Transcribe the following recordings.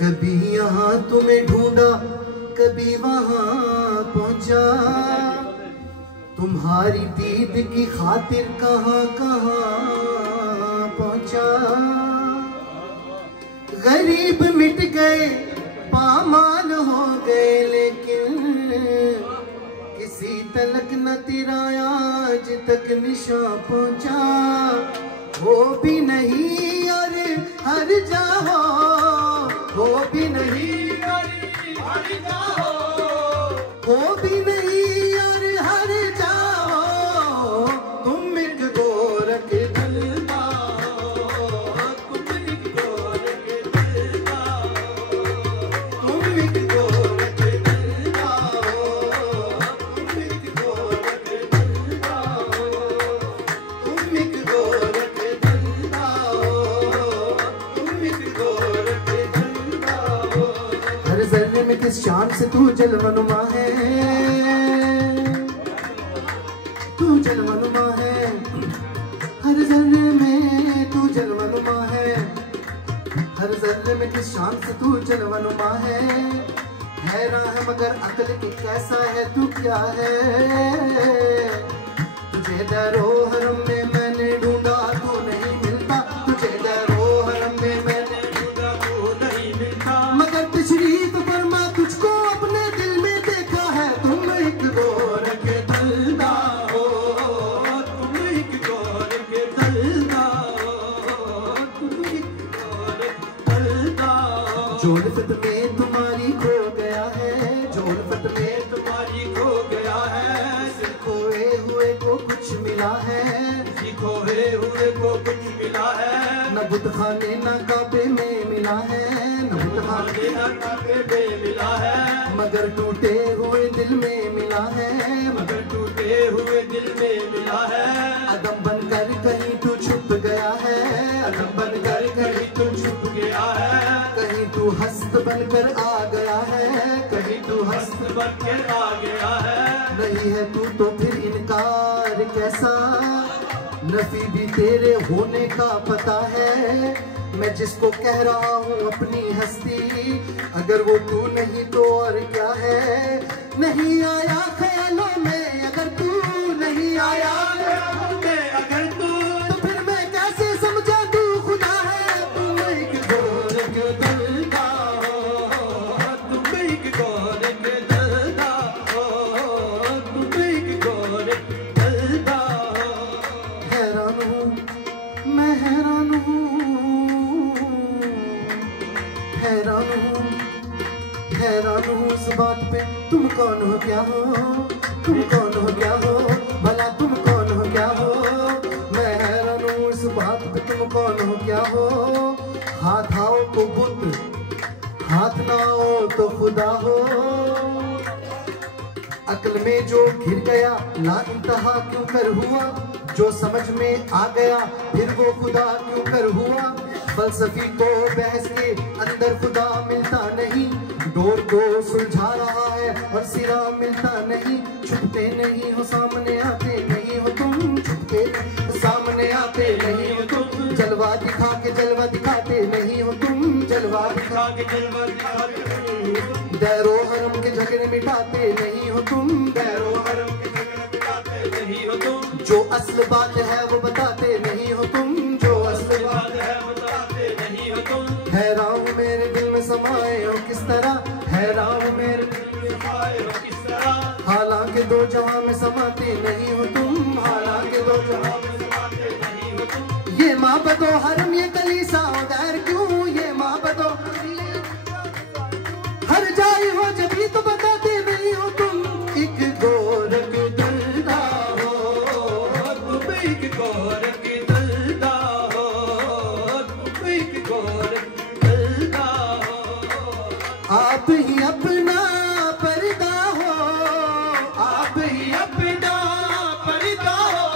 कभी यहाँ तुम्हें ढूंढा कभी वहाँ पहुंचा, तुम्हारी दीद की खातिर कहाँ कहाँ पहुंचा। गरीब मिट गए पामाल हो गए, लेकिन किसी तलक न तेरा आज तक निशान पहुंचा। हो भी नहीं और हर जाओ, हो भी नहीं और हर जाओ, हो भी नहीं और हर जाओ। तुम एक गोरख दलदा, तुम एक गोरख दलदा, तुम एक गोरख दलदा, तुम एक गोरख दलदा, तुम एक गोरख दलदा, तुम एक गोरख दलदा। हर जर्रे में किस शान से तू जलवनुमा है, तू जलवनुमा है। हर जर्रे में तू जलवनुमा है, हर जर्रे में किस शान से तू जलवनुमा है। हैरान है मगर अक्ल की कैसा है तू क्या है। तुझे दरो हरम में मैंने ढूंढा तू नहीं मिलता, तुझे दरो हरम में मैंने ढूंढा तू नहीं मिलता। मगर तशरीफ फरमा तुझको अपने दिल में देखा है। तुम एक गोरख दलदा हो, तुम एक गोरख दलदा, तुम एक गोरख दलदा। जो उल्फत में तुम्हारी खो गया है, जो उल्फत में तुम्हारी खो गया है। सिर्फ खोए हुए को कुछ मिला है, खोए हुए को कुछ मिला है। न बुत खाने न काबे में मिला है, न बुत खाने न काबे में मिला है। मगर टूटे हुए दिल में मिला है, मगर टूटे हुए दिल में मिला है। अदम बनकर कहीं तू छुप गया है, अदम बनकर कहीं तू छुप गया है। कहीं तू हस्त बनकर आ गया है, कहीं तू हस्त बनकर आ गया है। नहीं है तू तो फिर इनकार कैसा, नफी भी तेरे होने का पता है। मैं जिसको कह रहा हूँ अपनी हस्ती, अगर वो तू नहीं तो और क्या है। नहीं आया ख्यालों में अगर तू नहीं आया ख्यालों में अगर तू, तो फिर मैं कैसे समझा तू खुदा है। तुम एक गोरख दलदा हो, तुम एक गोरख दलदा हो, तुम एक गोरख दलदा हो। हैरान हूँ मैं हैरान हूँ, हैरान हूँ, हैरान हूँ इस बात पे। तुम कौन हो क्या हो, तुम कौन हो क्या हो, भला तुम कौन हो क्या हो। मैं हैरान हूँ इस बात पे तुम कौन हो क्या हो। हाथ आओ तो बुत, हाथ ना आओ तो खुदा हो। अक्ल में जो घिर गया ला इंतहा क्यों कर हुआ, जो समझ में आ गया फिर वो खुदा क्यों कर हुआ। फलसफी को बहस के अंदर खुदा मिलता नहीं, डोर को सुलझा रहा है और सिरा मिलता नहीं। छुपते नहीं हो सामने आते नहीं हो तुम, छुपते सामने आते नहीं हो तुम। जलवा दिखा के जलवा दिखाते नहीं हो तुम, जलवा दिखा के जलवा दिखाते नहीं हो तुम। दैरो हरम के झगड़े मिटाते नहीं हो तुम, दैरो हरम के झगड़े मिटाते नहीं हो तुम। जो असल बात है वो बताते नहीं हो तुम, जो असल बात है वो बताते नहीं हो तुम। हैरान मेरे दिल में समाए हो किस तरह, हैरान मेरे दिल में समाए हो किस तरह। हालांकि दो जहां में समाते नहीं हो तुम, हालांकि दो जहां में समाते नहीं हो तुम। ये माँ बदो हरम ये कलीसा गैर क्यों, ये माँ बदो हर जाए हो जब भी तो बताते नहीं हो तुम। एक गोरख दलदा हो, तुम एक गोरख दलदा हो, तुम एक गोरख दलदा हो। आप ही अपना पर्दा हो, आप ही अपना पर्दा हो,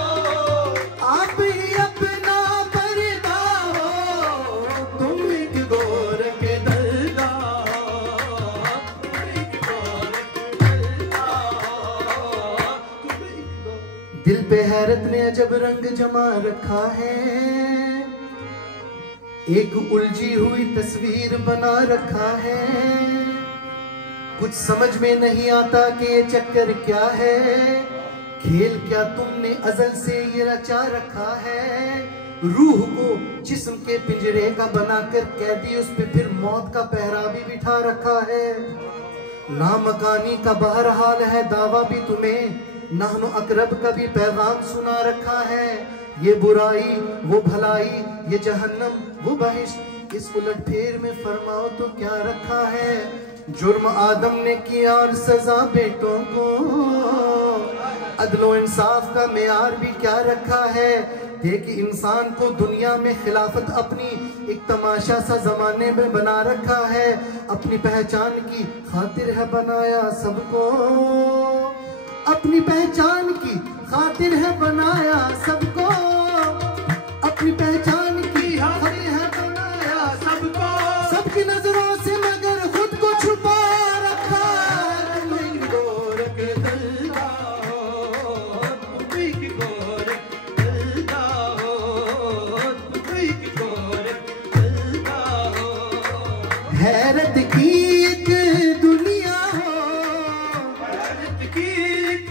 आप ही अपना पर्दा हो। तुम एक गोरख दलदा हो, तुम एक गोरख दलदा हो, तुम एक गोरख। दिल पे हैरत ने अजब रंग जमा रखा है, एक उलझी हुई तस्वीर बना रखा है, कुछ समझ में नहीं आता कि ये चक्कर क्या है। खेल क्या तुमने अजल से ये रचा रखा है, रूह को जिस्म के पिंजरे का बनाकर कैदी, उस पे फिर मौत का पहरा भी बिठा रखा है। लामकानी का बहरहाल है दावा भी तुम्हें, नहनु अकरब का भी पैगाम सुना रखा है। ये बुराई वो भलाई, ये जहन्नम वो बहिश्त, इस उलट फेर में फरमाओ तो क्या रखा है। जुर्म आदम ने किया और सजा बेटों को, अदलो इंसाफ का मेयार भी क्या रखा है। देखिए इंसान को दुनिया में खिलाफत अपनी एक तमाशा सा जमाने में बना रखा है। अपनी पहचान की खातिर है बनाया सबको, अपनी पहचान की खातिर है बनाया सबको, अपनी पहचान की खातिर है बनाया सबको। सबकी नजरों से मगर खुद को छुपा रखा, तुम गोरख दलदा हो, तुम गोरख दलदा हो, तुम गोरख दलदा हो। हैरत की एक दुनिया हो, हैरत की एक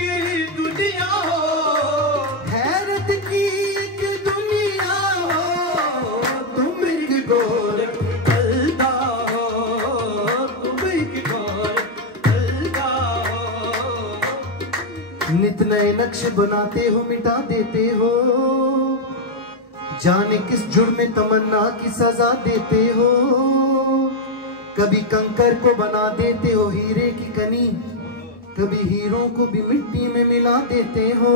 दुनिया हो, हैरत की एक दुनिया हो, तुम एक गोरख दलदा हो, तुम एक गोरख दलदा हो। नित नए नक्श बनाते हो मिटा देते हो, जाने किस जुर्म में तमन्ना की सजा देते हो। कभी कंकर को बना देते हो हीरे की कनी, कभी हीरों को भी मिट्टी में मिला देते हो।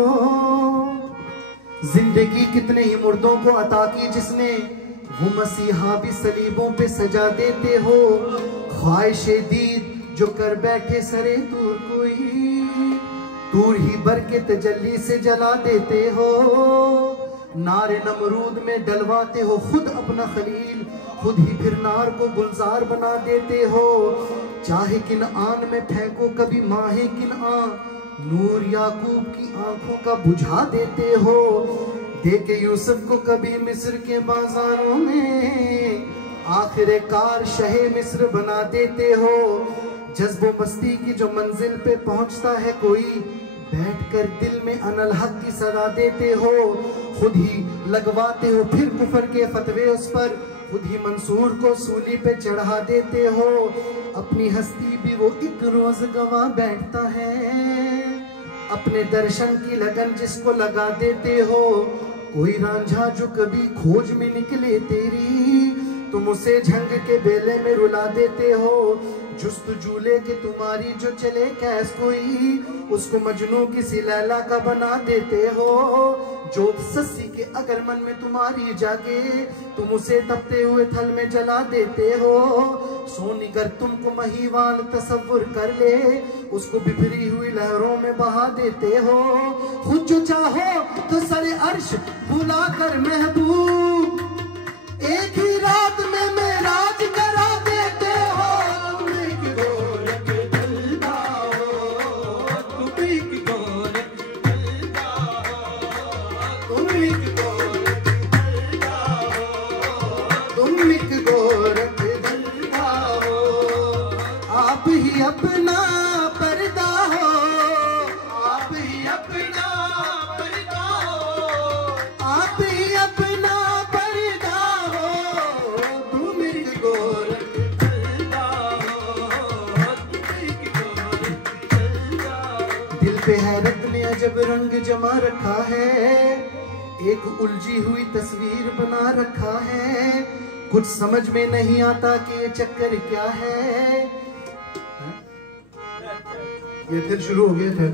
जिंदगी कितने ही मुर्दों को अता की जिसने, वो मसीहा भी सलीबों पे सजा देते हो। ख्वाहिशे दीद जो कर बैठे सरे दूर कोई, दूर ही बर के तजल्ली से जला देते हो। नारे नमरूद में डलवाते हो खुद अपना खलील, खुद ही फिर नार को गुलजार बना देते हो। चाहे किन आन में फेंको कभी माहे किन आन, नूर याकूब की आंखों का बुझा देते हो। देखे यूसुफ को कभी मिस्र के बाजारों में, आखिरकार शहे मिस्र बना देते हो। जज्बो मस्ती की जो मंजिल पे पहुंचता है कोई, बैठकर दिल में अनल हक की सदा देते हो। खुद ही लगवाते हो फिर कुफर के फतवे उस पर, खुद ही मंसूर को सूली पे चढ़ा देते हो। अपनी हस्ती भी वो एक रोज गवा बैठता है, अपने दर्शन की लगन जिसको लगा देते हो। कोई रांझा जो कभी खोज में निकले तेरी, तुम उसे झंग के बेले में रुला देते हो। जुस्तजू के तुम्हारी जो चले कैस कोई, उसको मजनू किसी लैला का बना देते हो। जो सस्सी के अगर मन में तुम्हारी जागे, तुम उसे तपते हुए थल में जला देते हो। सोनीगर तुमको महीवान तसव्वुर कर ले, उसको बिखरी हुई लहरों में बहा देते हो। खुद जो चाहो तो सरे अर्श भुला कर महबूब, एक ही रात में मेराज करा देते हो। आप ही अपना पर्दा हो, आप ही अपना पर्दा हो, आप ही अपना पर्दा हो, तुम एक गोरख दलदा हो, तुम एक गोरख दलदा हो। दिल पे हैरत ने अजब रंग जमा रखा है, एक उलझी हुई तस्वीर बना रखा है। कुछ समझ में नहीं आता कि ये चक्कर क्या है। ये फिर शुरू हो गया फिर।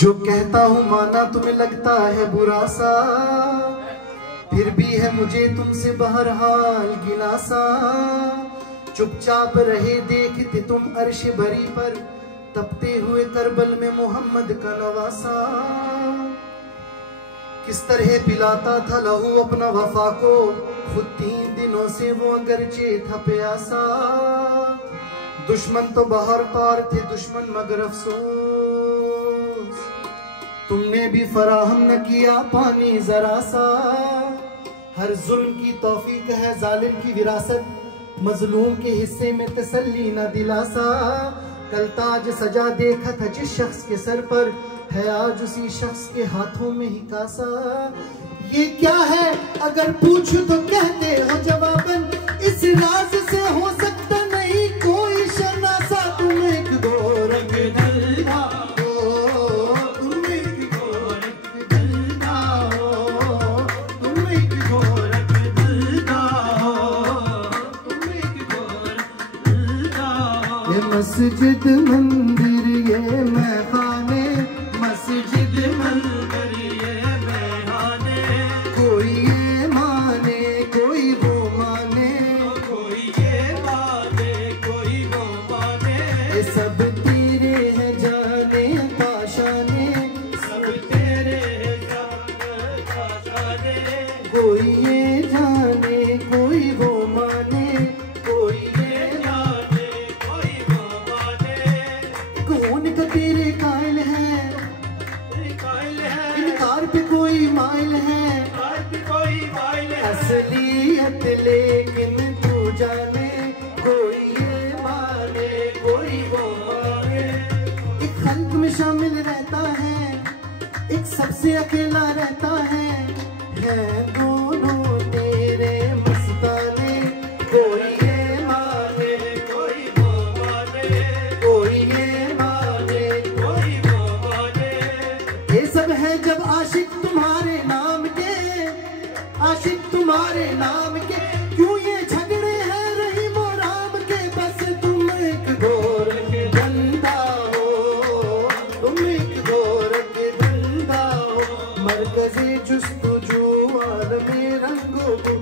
जो कहता हूं माना तुम्हें लगता है बुरा सा, फिर भी है मुझे तुमसे बहरहाल गिला सा। चुपचाप रहे देखते तुम अर्श बरी पर, तपते हुए करबल में मोहम्मद का नवासा। किस तरह पिलाता था लहू अपना वफा को, खुद 3 दिनों से वो अगरचे था प्यासा। दुश्मन तो बाहर पार थे दुश्मन मगर अफसोस, तुमने भी फराहम न किया पानी जरा सा। हर जुल्म की तौफीक है जालिम की विरासत, मजलूम के हिस्से में तसल्ली न दिलासा। कल ताज सजा देखा था जिस शख्स के सर पर, है आज उसी शख्स के हाथों में ही कासा। ये क्या है अगर पूछ तो कहते हो जवाबन, इस राज से हो सकता नहीं कोई शनासा। तुम एक दो रंग ढलदा हो, तुम एक दो रंग ढलदा हो, तुम एक दो रंग ढलदा हो, तुम एक दो रंग ढलदा हो। ये मस्जिद मंदिर ये महखाने, मस्जिद मंदिर ये महखाने, कोई ये माने कोई वो माने, कोई ये माने कोई वो माने। ये सब तेरे हैं जाने पाशाने, सब तेरे हैं जाने पाशाने। कोई ये जाने कोई वो माने, कोई ये जाने कोई वो माने। कौन का तेरे कायल है, इनकार पे कोई माइल है, असलियत लेकिन तू जाने, कोई ये माने कोई वो माने। एक खल्क में शामिल रहता है, एक सबसे अकेला रहता है दोनों तेरे मस्ताने। कोई ये माने कोई वो माने, कोई ये माने कोई वो माने। ये सब है जब आशिक तुम्हारे नाम के, आशिक तुम्हारे नाम के, क्यों ये झगड़े हैं रहीम और राम के। बस तुम एक गोर के बंदा हो, तुम एक गोर के बंदा हो। मरकज़े जुस्तजू आलमे रंगो को,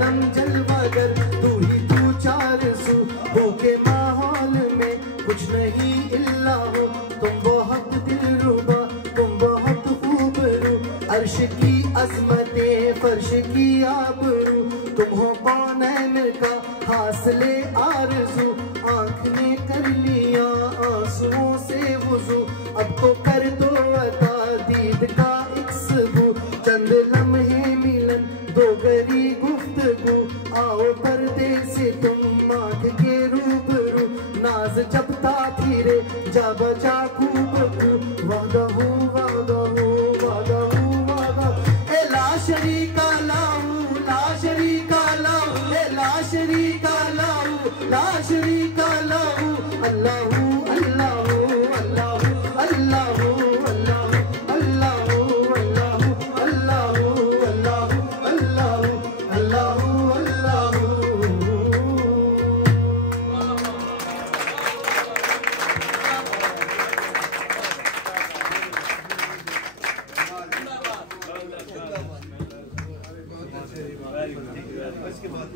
दम जलवागर तू ही तू चार सू हो के माहौल में कुछ नहीं इल्ला हो। तुम बहुत दिलरुबा, तुम बहुत खूबरू, अर्श की अज़मते फर्श की आबरू। तुम हो कौनैन का हासिले आरज़ू, आँख ने कर लिया आंसुओं से वुज़ू। अब तो कर दो अता दीद का एक सबू, चंद लम्हे मिलन दो गरी गुफ्तगू। आओ पर्दे से तुम आँख के रूबरू, नाज जपता फिरे जा बजा खूब खूब। वादा हो वादा हो वादा हो वादा, ए ला शरीका लाहू ला शरीका लाहू, ए ला शरीका लाहू ला शरीका लाहू। अल्लाहू अल्लाहू अल्लाहू अल्लाहू अल्लाहू अल्लाहू अल्लाहू अल्लाहू अल्लाहू अल्लाहू अल्लाहू अल्लाहू। उसके बाद